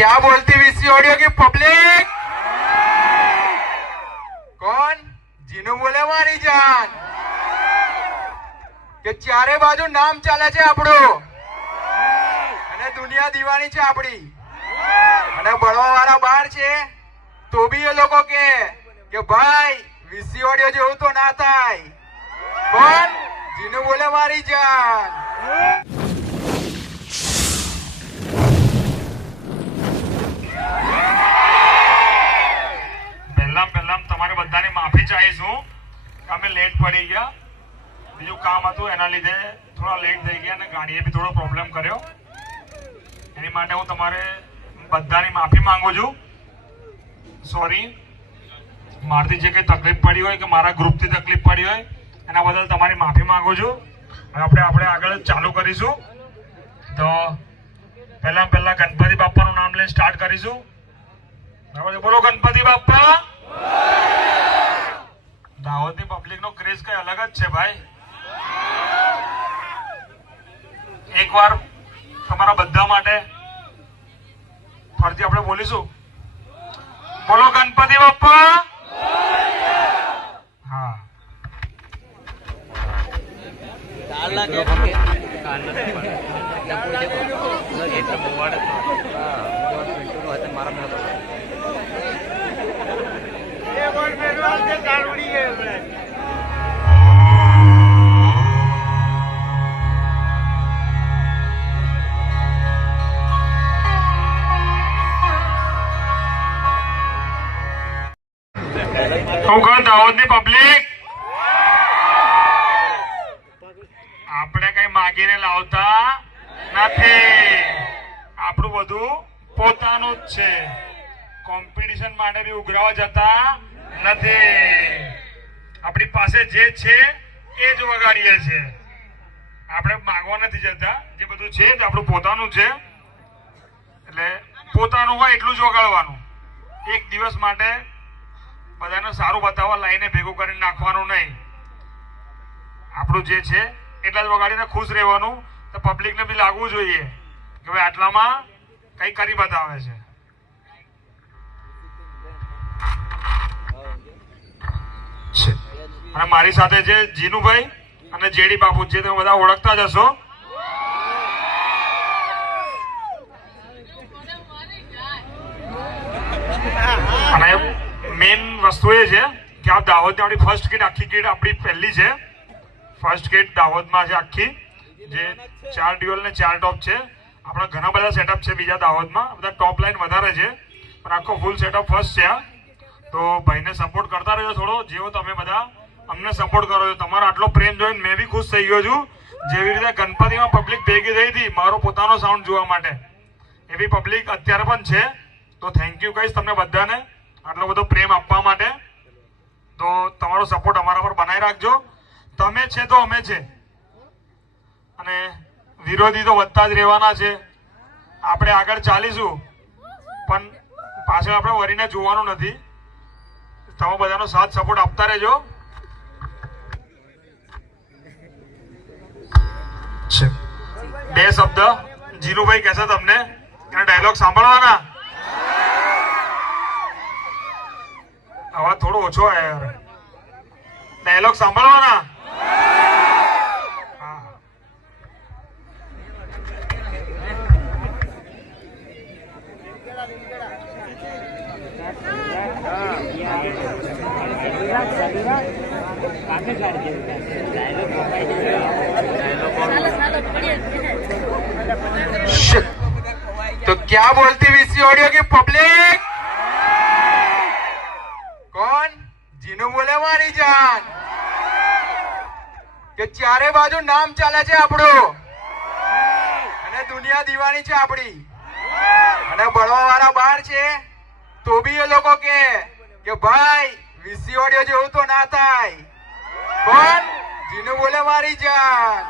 क्या बोलती VC audio की पब्लिक? कौन? जीनू बोले मारी जान કે ચારે બાજુ નામ ચાલે છે આપણું અને દુનિયા દીવાની છે આપણી અને બળવા વાળા બહાર છે તો બી એ લોકો કે ભાઈ વીસી ઓડિયો જેવું તો ના થાય. કોણ? જીનુ બોલે મારી જાન. પહેલા તમારે બધાની માફી ચાહીશું કે અમે લેટ પડી ગયા. બીજું કામ હતું એના લીધે થોડા લેટ થઈ ગયા અને ગાડીએ બી થોડો પ્રોબ્લેમ કર્યો. એની માટે હું તમારે બધાની માફી માંગુ છું. સોરી. મારથી જે કંઈ તકલીફ પડી હોય કે મારા ગ્રુપથી તકલીફ પડી હોય એના બદલ તમારી માફી માંગુ છું. આપણે આગળ ચાલુ કરીશું. તો પહેલા ગણપતિ બાપ્પાનું નામ લઈને સ્ટાર્ટ કરીશું. બરાબર છે? બોલો ગણપતિ બાપ્પા. દાહોદની પબ્લિકનો ક્રેઝ કઈ અલગ જ છે ભાઈ. એકવાર તમારા બધા માટે ફરીથી આપણે બોલીશું. બોલો ગણપતિ બાપ્પા. હા. દાહોદની પબ્લિક આપણે કઈ માગીને લાવતા નથી. આપણું બધું પોતાનું જ છે. કોમ્પિટિશન માટે બી ઉઘરાવા જતા નથી. આપણી પાસે જે છે એ જ વગાડીએ છીએ. આપણે માગવા નથી જતા. જે બધું છે તે આપણું પોતાનું છે. એટલે પોતાનું હોય એટલું જ વગાડવાનું. એક દિવસ માટે બધાને સારું બતાવવા લાઈને ભેગું કરીને નાખવાનું નહીં. આપણું જે છે એટલા જ વગાડીને ખુશ રહેવાનું. તો પબ્લિકને બી લાગવું જોઈએ કે ભાઈ આટલામાં કઈ કરી બતાવે છે. અને મારી સાથે છે જીનુભાઈ અને જેડી બાપુ, જે તમે બધા ઓળખતા જ હશો. અને મેઇન વસ્તુ એ છે કે આ દાહોદની આપણી ફર્સ્ટ કીટ, આખી કીટ આપણી પહેલી છે. ફર્સ્ટ કીટ દાહોદમાં છે આખી, જે 4 ડ્યુઅલ ને 4 ટોપ છે. આપણા ઘણા બધા સેટઅપ છે બીજા દાહોદમાં, બધા ટોપ લાઈન વધારે છે, પણ આખો ફૂલ સેટઅપ ફર્સ્ટ છે. તો ભાઈને સપોર્ટ કરતા રહેજો થોડો, જેવો તમે બધા અમને સપોર્ટ કરો છો. તમારો આટલો પ્રેમ જોઈને મેં બી ખુશ થઈ ગયો છું. જેવી રીતે ગણપતિમાં પબ્લિક ભેગી થઈ હતી મારો પોતાનો સાઉન્ડ જોવા માટે, એવી પબ્લિક અત્યારે પણ છે. તો થેન્ક યુ કહીશ તમને બધાને આટલો બધો પ્રેમ આપવા માટે. તો તમારો સપોર્ટ અમારા પર બનાવી રાખજો. તમે છે તો અમે છે, અને વિરોધી તો વધતા જ રહેવાના છે. આપણે આગળ ચાલીશું, પણ પાછળ આપણે વરીને જોવાનું નથી. તમે બધાનો સાથ સપોર્ટ આપતા રહેજો. બે શબ્દ જીનુભાઈ કહેશે તમને, એના ડાયલોગ સાંભળવાના. અવાજ થોડો ઓછો આવે યાર. ડાયલોગ સાંભળવાના. तो क्या बोलती वीसी ऑडियो की पब्लिक? कौन? जीनू बोले मारी जान કે ચારે બાજુ નામ ચાલે છે આપણું અને દુનિયા દીવાની છે આપણી અને બળવા વાળા બહાર છે તો બી એ લોકો કે ભાઈ વીસી ઓડિયો જેવું તો ના થાય. કોણ? જીનુ બોલે મારી જાન.